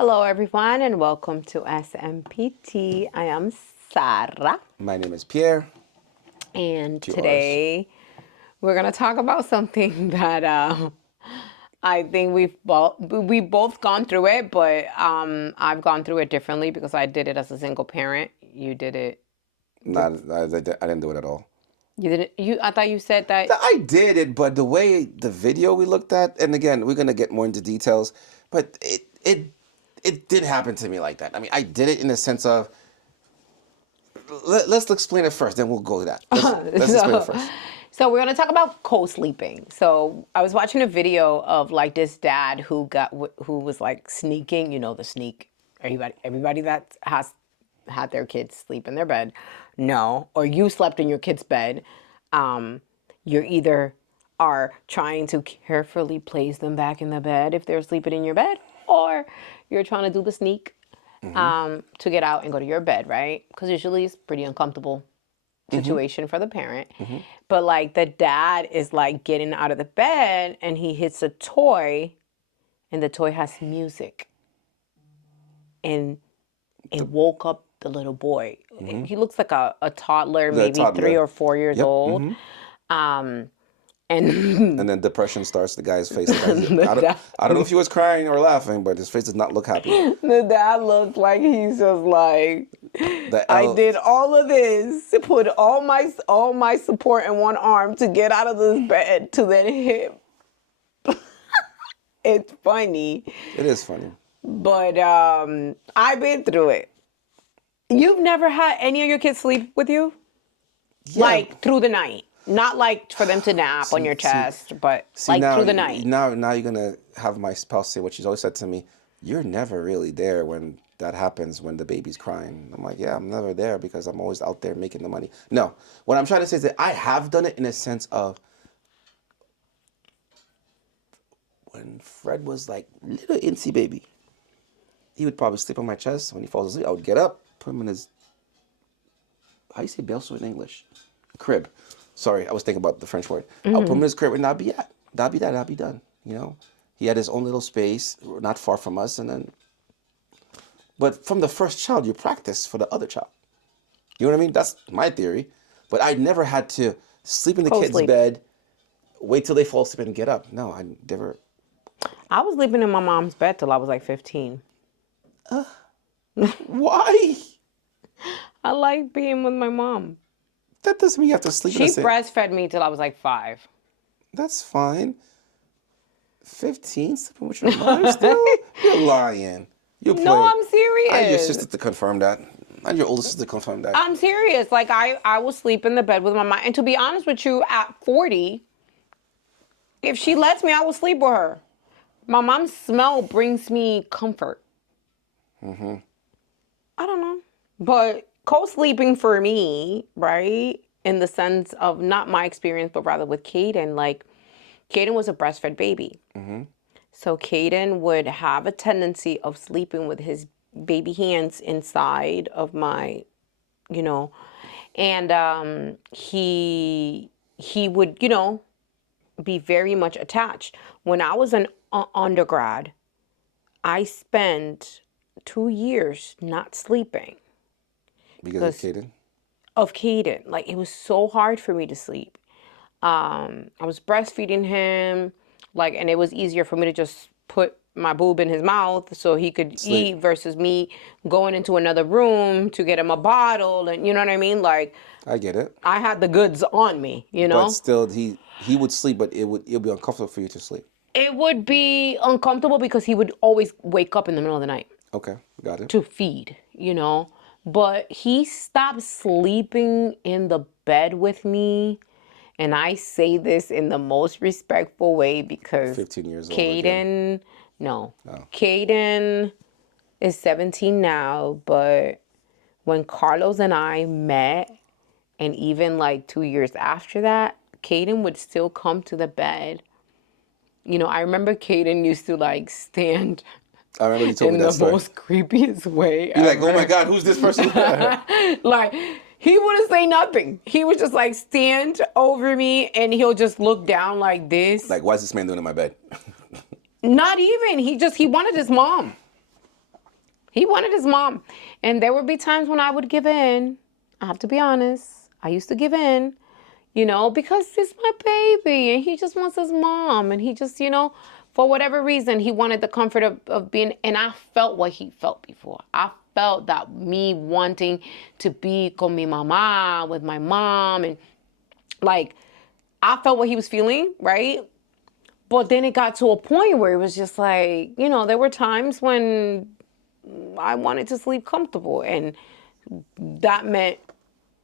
Hello, everyone, and welcome to SMPT. I am Sarah, My name is Pierre. and Two R's. today we're going to talk about something that I think we both gone through it, but I've gone through it differently because I did it as a single parent. You did it. Not, I didn't do it at all. You did it. I thought you said that. I did it, but the way the video we looked at, and again, we're gonna get more into details, but it did happen to me like that. I mean, I did it in the sense of let's explain it first, then we'll go to that. Let's explain it so, first. so we're gonna talk about co-sleeping. So I was watching a video of like this dad who was like sneaking. You know the sneak. Everybody that has had their kids sleep in their bed, no, or you slept in your kid's bed. You're either are trying to carefully place them back in the bed if they're sleeping in your bed, or you're trying to do the sneak to get out and go to your bed, right? Because usually it's pretty uncomfortable situation for the parent. But like the dad is like getting out of the bed and he hits a toy and the toy has music. And it woke up the little boy. He looks like a toddler, maybe toddler. 3 or 4 years Yep. old. And And then depression starts. The guy's face. I don't know if he was crying or laughing, but his face does not look happy. the dad looks like he's just like, I did all of this, put all my support in one arm to get out of this bed to then hit. It's funny. It is funny. But I've been through it. You've never had any of your kids sleep with you? Yeah. Like through the night. Not like for them to nap on your chest, but like now, through the night. Now you're gonna have my spouse say what she's always said to me. You're never really there when that happens, when the baby's crying. I'm like, yeah, I'm never there because I'm always out there making the money. No, what I'm trying to say is that I have done it in a sense of when Fred was like little incy baby. He would probably sleep on my chest. When he falls asleep, I would get up, put him in his, how do you say berceau in English? Crib. Sorry, I was thinking about the French word. I'll put him in his crib and that'd be that. That'd be done. You know, he had his own little space, not far from us, and then. But from the first child, you practice for the other child. You know what I mean? That's my theory. But I never had to sleep in the kid's Co-sleep. bed, wait till they fall asleep and get up. No, I never. I was sleeping in my mom's bed till I was like 15. Why? I like being with my mom. That doesn't mean you have to sleep in She the same. breastfed me till I was like 5. That's fine. 15, sleeping with your mother still? You're lying. You're playing. No, I'm I need your serious. sister to confirm that. I need your older sister to confirm that. I'm serious. Like I will sleep in the bed with my mom. And to be honest with you, at 40, if she lets me, I will sleep with her. My mom's smell brings me comfort. I don't know. But co-sleeping for me, right, in the sense of not my experience, but rather with Caden, like Caden was a breastfed baby. So Caden would have a tendency of sleeping with his baby hands inside of my, and he would, be very much attached. When I was an undergrad, I spent 2 years not sleeping Because of Caden? of Caden. Like it was so hard for me to sleep. I was breastfeeding him, like, and it was easier for me to just put my boob in his mouth so he could eat versus me going into another room to get him a bottle, and you know what I mean? Like I get it. I had the goods on me, But still, he would sleep, but it'll be uncomfortable for you to sleep. It would be uncomfortable because he would always wake up in the middle of the night Okay, got it. to feed, But he stopped sleeping in the bed with me. And I say this in the most respectful way because 15 years old again. Caden is 17 now, but when Carlos and I met, and even like 2 years after that, Caden would still come to the bed. I remember Caden used to like stand I remember you told in me that the story. most creepiest way You're like, ever. oh my God, who's this person? Like, he wouldn't say nothing. He would just like stand over me and he'll just look down like this. Like, why is this man doing in my bed? Not even. He wanted his mom. He wanted his mom. And there would be times when I would give in. I have to be honest. I used to give in, because it's my baby and he just wants his mom. And he just, for whatever reason, he wanted the comfort of being. And I felt what he felt before. I felt that me wanting to be con mi mamá, with my mom. And like, I felt what he was feeling, right? But then it got to a point where it was just like, there were times when I wanted to sleep comfortable, and that meant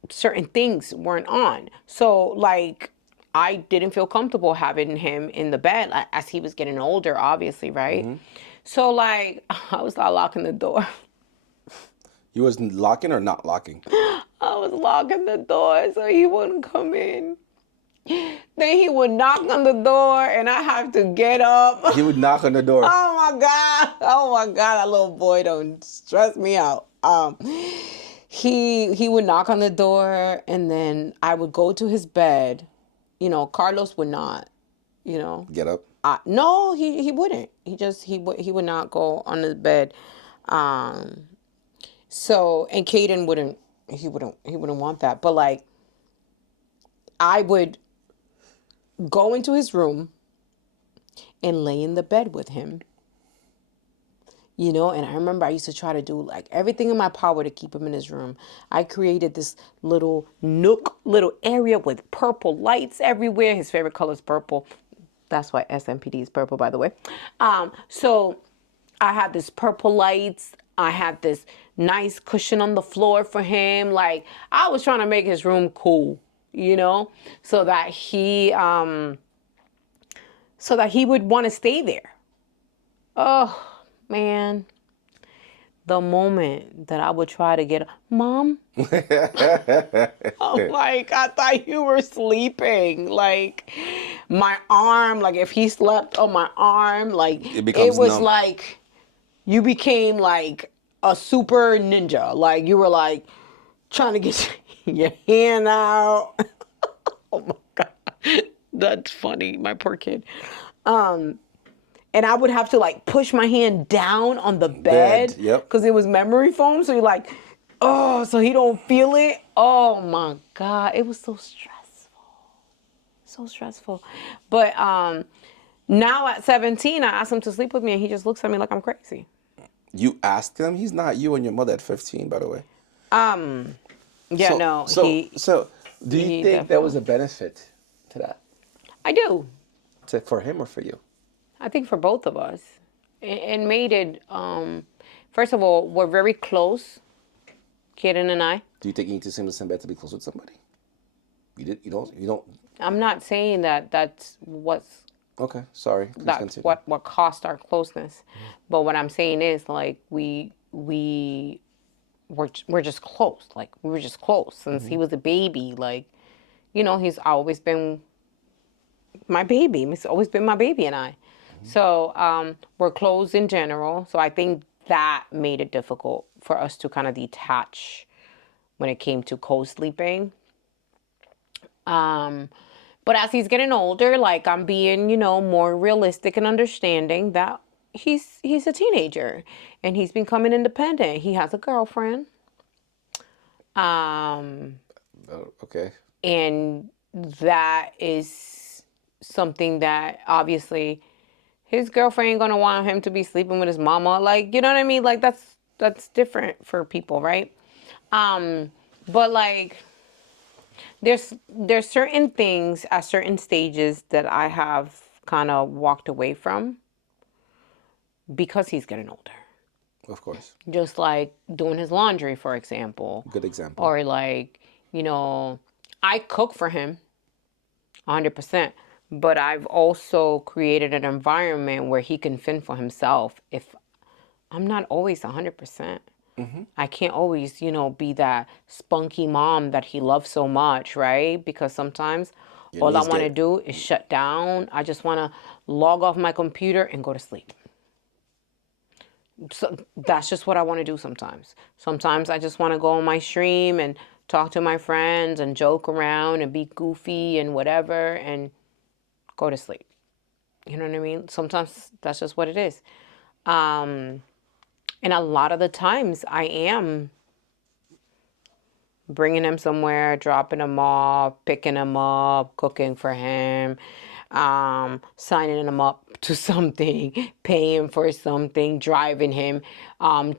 certain things weren't on. So, like, I didn't feel comfortable having him in the bed as he was getting older, obviously, right? So, like, I was not locking the door. You wasn't locking or not locking? I was locking the door so he wouldn't come in. Then he would knock on the door and I have to get up. He would knock on the door. Oh my God. Oh my God. That little boy don't stress me out. He would knock on the door and then I would go to his bed. Carlos would not, Get up. no, he wouldn't. He would not go on the bed. So, and Caden wouldn't want that. But like, I would go into his room and lay in the bed with him. And I remember I used to try to do like everything in my power to keep him in his room. I created this little nook, little area with purple lights everywhere. His favorite color is purple. That's why SMPD is purple, by the way. So I had this purple lights. I had this nice cushion on the floor for him. Like, I was trying to make his room cool, so that he would want to stay there. Oh, man. The moment that I would try to get, Mom? I'm like, I thought you were sleeping. Like, my arm, like if he slept on my arm, like it was numb. like you became like a super ninja. Like you were like trying to get your hand out. Oh my God. That's funny. My poor kid. And I would have to like push my hand down on the bed. Yep. Because it was memory foam. So you're like, oh, so he don't feel it. Oh my God. It was so stressful. So stressful. But now at 17, I asked him to sleep with me and he just looks at me like I'm crazy. You asked him? He's not you and your mother at 15, by the way. Yeah, So, no. so do you think there was a benefit to that? I do. For him or for you? I think for both of us. It made it, first of all, we're very close, Kieran and I. Do you think you need to sleep in the same bed to be close with somebody? You don't. I'm not saying that that's what's Okay, sorry. Please that's continue. what caused our closeness. But what I'm saying is like we're just close. Like we were just close since he was a baby. Like, he's always been my baby. It's always been my baby and I. So we're close in general. So I think that made it difficult for us to kind of detach when it came to co-sleeping. But as he's getting older, like I'm being, more realistic and understanding that he's a teenager and he's becoming independent. He has a girlfriend. Okay. And that is something that obviously his girlfriend ain't gonna want him to be sleeping with his mama. Like, you know what I mean? Like that's different for people, right? But like there's certain things at certain stages that I have kind of walked away from because he's getting older. Of course. Just like doing his laundry, for example. Good example. Or like, I cook for him 100%, but I've also created an environment where he can fend for himself if I'm not always 100%. I can't always, be that spunky mom that he loves so much, right? Because sometimes all I want to do is shut down. I just want to log off my computer and go to sleep. So that's just what I want to do sometimes. Sometimes I just want to go on my stream and talk to my friends and joke around and be goofy and whatever and go to sleep. You know what I mean? Sometimes that's just what it is. And a lot of the times I am bringing him somewhere, dropping him off, picking him up, cooking for him, signing him up to something, paying for something, driving him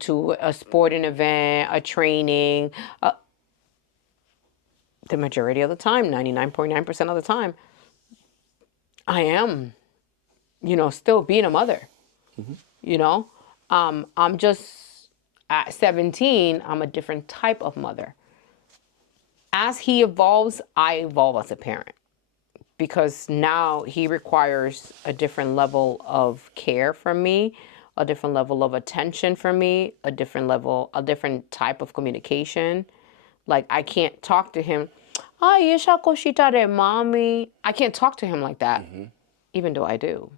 to a sporting event, a training. The majority of the time, 99.9% of the time, I am, still being a mother. You know, I'm just at 17, I'm a different type of mother. As he evolves, I evolve as a parent because now he requires a different level of care from me, a different level of attention from me, a different type of communication. Like I can't talk to him, ay, esa cosita de mommy. I can't talk to him like that, even though I do,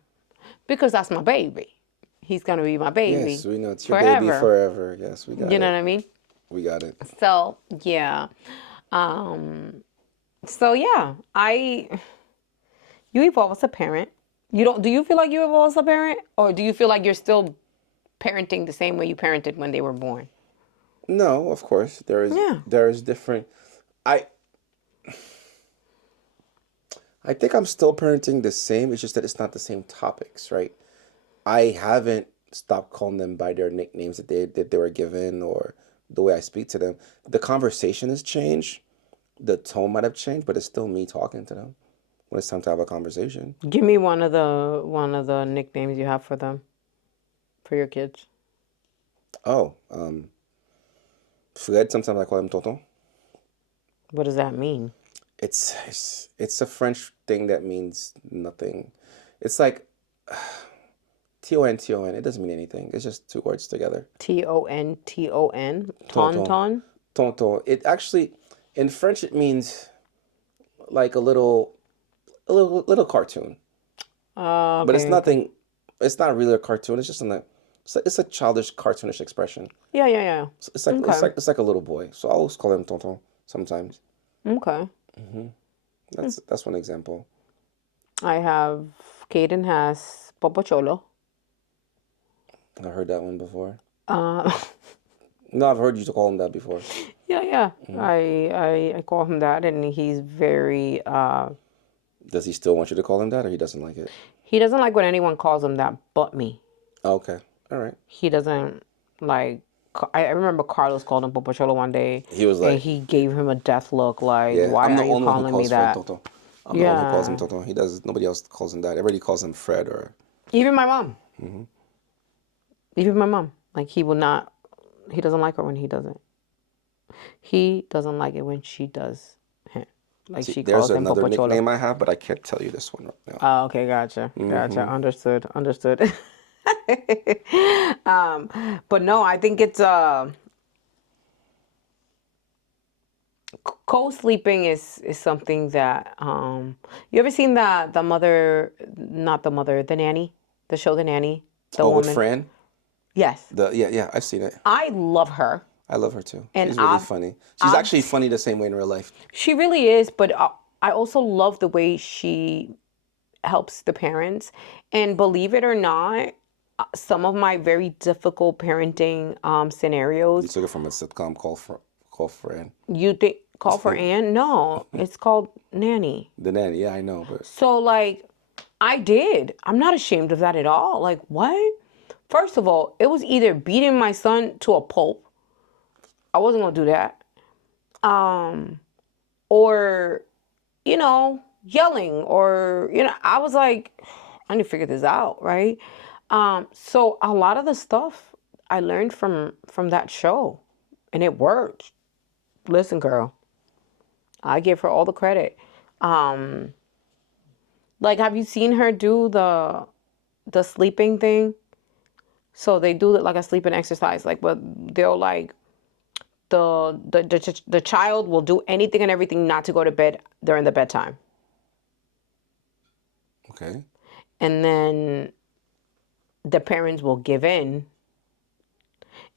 because that's my baby. He's gonna be my baby Yes, we know it's your baby forever. forever. Yes, we got You know it. what I mean? We got it. So yeah. Um, so yeah, you evolve as a parent. You don't, do you feel like you evolve as a parent? Or do you feel like you're still parenting the same way you parented when they were born? No, of course Yeah. there is different. I I think I'm still parenting the same. It's just that it's not the same topics, right? I haven't stopped calling them by their nicknames that they were given or the way I speak to them. The conversation has changed. The tone might have changed, but it's still me talking to them when it's time to have a conversation. Give me one of the nicknames you have for them, for your kids. Oh, Fred. Sometimes I call him Tonton. What does that mean? It's a French thing that means nothing. It's like Ton. It doesn't mean anything. It's just two words together. Tonton, Tonton. Tauntaun. Tonton. It actually, in French, it means like a little cartoon. But it's Okay, okay. nothing. It's not really a cartoon. It's just it's a childish, cartoonish expression. Yeah, yeah, yeah. It's like it's Okay, like it's like a little boy. So I always call him Tonton sometimes. okay. That's one example. I have, Caden has Popocholo. I heard that one before. Uh, No, I've heard you to call him that before. yeah, yeah. I call him that, and he's very. Does he still want you to call him that, or he doesn't like it? He doesn't like when anyone calls him that, but me. Oh, okay, all right. He doesn't like. I remember Carlos called him Popocholo one day, He was and like, he gave him a death look, like, "Yeah, "Why I'm the are you only one who calling me calls Fred that?" Tonton. I'm the one who calls him Yeah. Tonton. He does. Nobody else calls him that. Everybody calls him Fred or Even my mom. Even my mom. Like he will not. He doesn't like her when he doesn't. He doesn't like it when she does him. Like See, she there's calls him another Popocholo. nickname I have, but I can't tell you this one right now. Oh, okay, gotcha, gotcha. Understood, understood. But no, I think it's co-sleeping is something that you ever seen the mother, not the mother, the nanny, the show The Nanny, the Oh, with woman. Fran? Yes, Yeah, I've seen it. I love her, I love her too. and She's really funny. She's I've actually funny the same way in real life. she really is. But I also love the way she helps the parents. And believe it or not, some of my very difficult parenting You scenarios, took it from a sitcom called Fran. you think call for Ann? No, it's called Nanny. The nanny. Yeah, I know, but So like I did. I'm not ashamed of that at all. Like what? First of all, it was either beating my son to a pulp. I wasn't gonna do that. Um, or yelling, or I was like, I need to figure this out, right? So a lot of the stuff I learned from that show, and it worked. Listen, girl, I give her all the credit. Um, like, have you seen her do the sleeping thing? So they do it like a sleeping exercise, like, but they'll like the child will do anything and everything not to go to bed during the bedtime, okay. and then the parents will give in,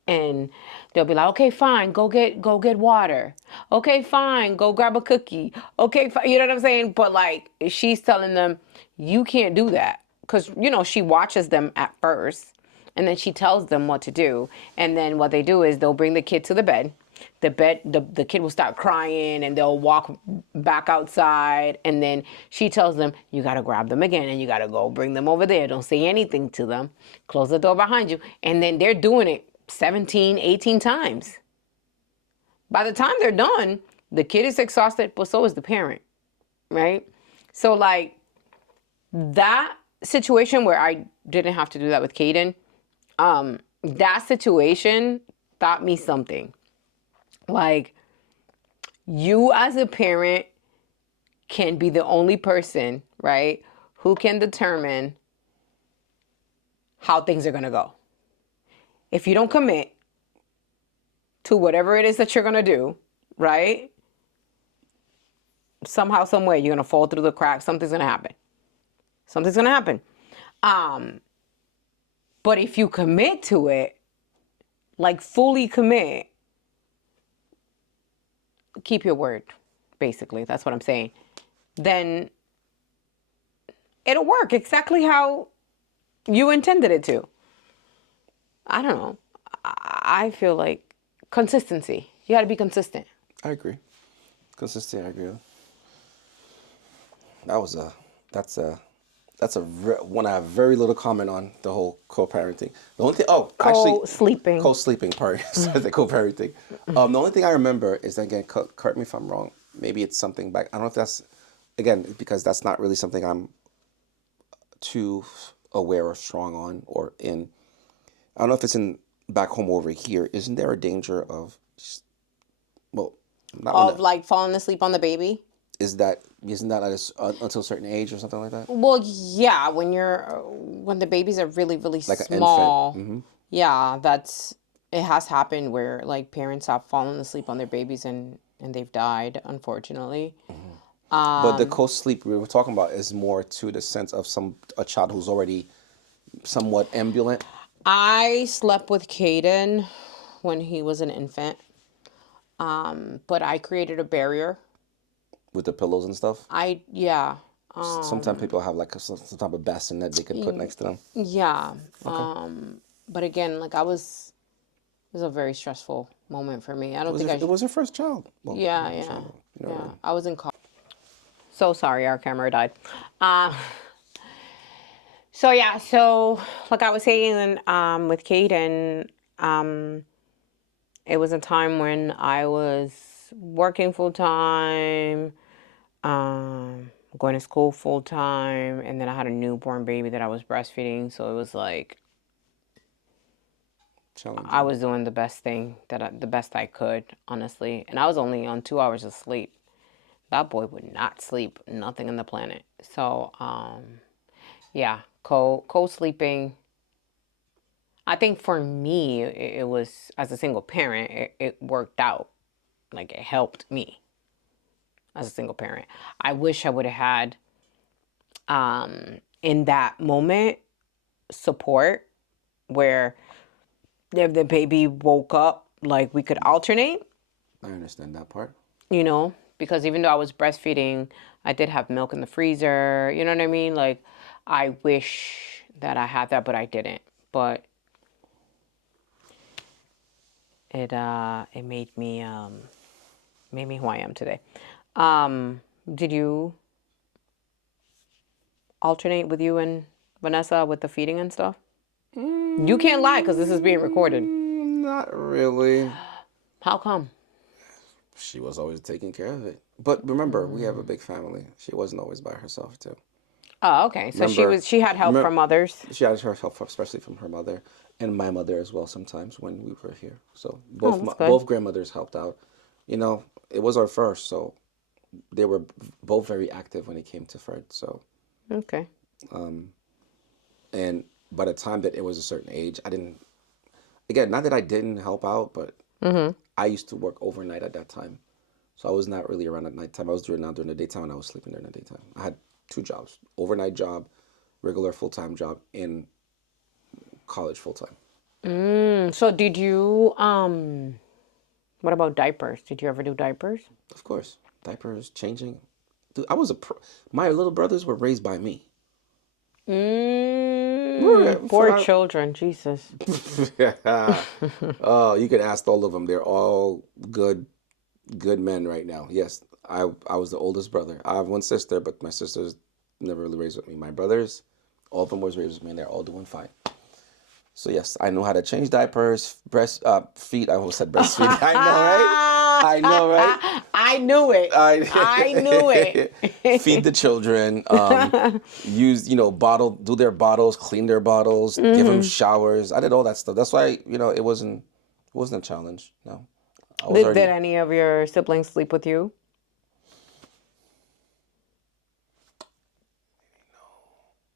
and they'll be like, okay, fine, go get water. Okay, fine, go grab a cookie. Okay, fine, you know what I'm saying? But like she's telling them, you can't do that because she watches them at first, And then she tells them what to do. And then what they do is they'll bring the kid to the bed. The kid will start crying and they'll walk back outside. And then she tells them, you got to grab them again and you got to go bring them over there. Don't say anything to them. Close the door behind you. And then they're doing it 17, 18 times. By the time they're done, the kid is exhausted, but so is the parent, right? So like that situation where I didn't have to do that with Caden, that situation taught me something. Like, you as a parent can be the only person, right, who can determine how things are going to go. If you don't commit to whatever it is that you're going to do, right, somehow, some way, you're going to fall through the cracks. Something's going to happen. Something's going to happen. But if you commit to it, like fully commit, keep your word, basically. That's what I'm saying. Then it'll work exactly how you intended it to. I don't know. I feel like consistency. You got to be consistent. I agree. Consistency, I agree. That's one I have very little comment on, the whole co-parenting. The only thing, Co-sleeping. Co-sleeping part, the co-parenting. The only thing I remember is, again, correct me if I'm wrong, maybe it's something back, I don't know if that's, again, because that's not really something I'm too aware or strong on or in. I don't know if it's in back home over here. Isn't there a danger of, well, not Of like falling asleep on the baby? isn't that until a certain age or something like that? Well, yeah, when the babies are really, really Like an small. infant. Yeah, it has happened where like parents have fallen asleep on their babies and they've died, unfortunately. But the co-sleep we were talking about is more to the sense of a child who's already somewhat ambulant. I slept with Caden when he was an infant, but I created a barrier. With the pillows and stuff. Yeah. Sometimes people have like some type of bassinet they can put next to them. Yeah. But again, like it was a very stressful moment for me. I don't think It was her first child. Well, Yeah, first yeah, child, you know what I yeah. mean? I was in college. So sorry, our camera died. So yeah, so like I was saying, with Caden, it was a time when I was working full time, going to school full time, and then I had a newborn baby that I was breastfeeding. So it was like Challenging. I was doing the best the best I could, honestly, and I was only on 2 hours of sleep. That boy would not sleep, nothing on the planet. So, yeah, co-sleeping. I think for me, it was, as a single parent, it worked out. Like, it helped me as a single parent. I wish I would have had, in that moment, support where if the baby woke up, like we could alternate, I understand that part. because even though I was breastfeeding, I did have milk in the freezer. You know what I mean? Like, I wish that I had that, but I didn't. But it made me who I am today. Did you alternate with you and Vanessa with the feeding and stuff? You can't lie because this is being recorded. Not really. How come? She was always taking care of it. But remember, we have a big family. She wasn't always by herself too. Oh, okay. So Remember- she had help from others. She had her help, especially from her mother and my mother as well. Sometimes when we were here, so that's good. both grandmothers helped out. It was our first, so they were both very active when it came to Fred. So, Okay. and by the time that it was a certain age, I didn't. Again, not that I didn't help out, but I used to work overnight at that time, so I was not really around at nighttime. I was during the daytime, and I was sleeping during the daytime. I had 2 jobs: overnight job, regular full-time job, and college full-time. So did you what about diapers? Did you ever do diapers? Of course, diapers, changing. Dude, my little brothers were raised by me. Poor children, Jesus. Oh, you could ask all of them. They're all good men right now. Yes, I was the oldest brother. I have one sister, but my sisters never really raised with me. My brothers, all of them was raised with me, and they're all doing fine. So yes, I know how to change diapers, feed. I almost said breastfeed. I know, right? I know, right? I knew it. I knew it. Feed the children. Use do their bottles, clean their bottles, give them showers. I did all that stuff. That's why it wasn't a challenge. No, I was Did already. any of your siblings sleep with you?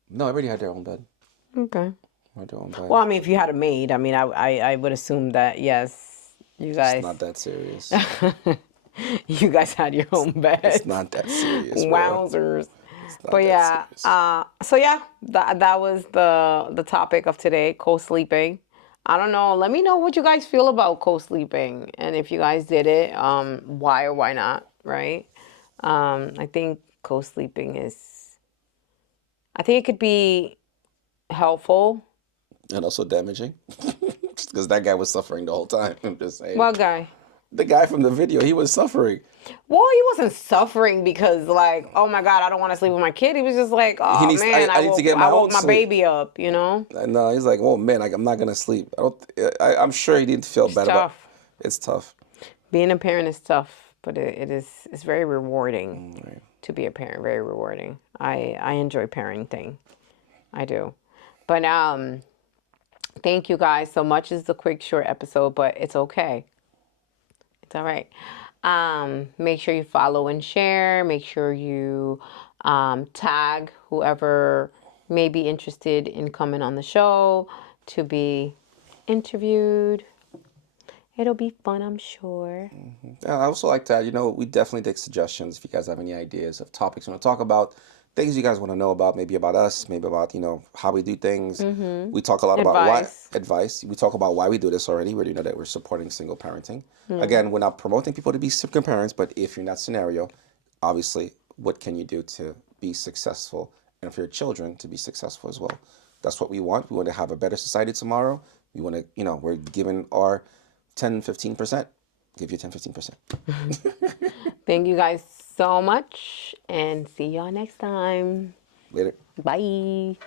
No, everybody had their own bed. Okay. Had their own bed. Well, I mean, if you had a maid, I mean, I would assume that yes, you It's guys not that serious. you guys had your own bed. It's not that serious, bro. Wowzers. It's not But that yeah, serious. so yeah, that was the topic of today, co-sleeping. I don't know. Let me know what you guys feel about co-sleeping, and if you guys did it, why or why not, right? I think co-sleeping I think it could be helpful. And also damaging, because that guy was suffering the whole time. I'm just saying. Well, guy. The guy from the video, he was suffering. Well, he wasn't suffering because, like, oh my God, I don't want to sleep with my kid. He was just like, oh needs- man, I need to get my I woke own my sleep. baby up, you know? And he's like, "Oh man, I'm not gonna sleep." I'm sure he didn't feel bad about. Tough. It's tough. Being a parent is tough, but it's very rewarding Right. to be a parent. Very rewarding. I enjoy parenting. I do. But thank you guys so much. It's a quick, short episode, but it's okay. It's all right. Make sure you follow and share. Make sure you tag whoever may be interested in coming on the show to be interviewed. It'll be fun, I'm sure. I also like to add, we definitely take suggestions if you guys have any ideas of topics you want to talk about, things you guys want to know about, maybe about us, maybe about, how we do things. We talk a lot about advice. We talk about why we do this already. We already know that we're supporting single parenting. Again, we're not promoting people to be single parents, but if you're in that scenario, obviously, what can you do to be successful and for your children to be successful as well? That's what we want. We want to have a better society tomorrow. We want to, we're giving our 10, 15%. Give you 10, 15%. Thank you guys so much and see y'all next time. Later. Bye.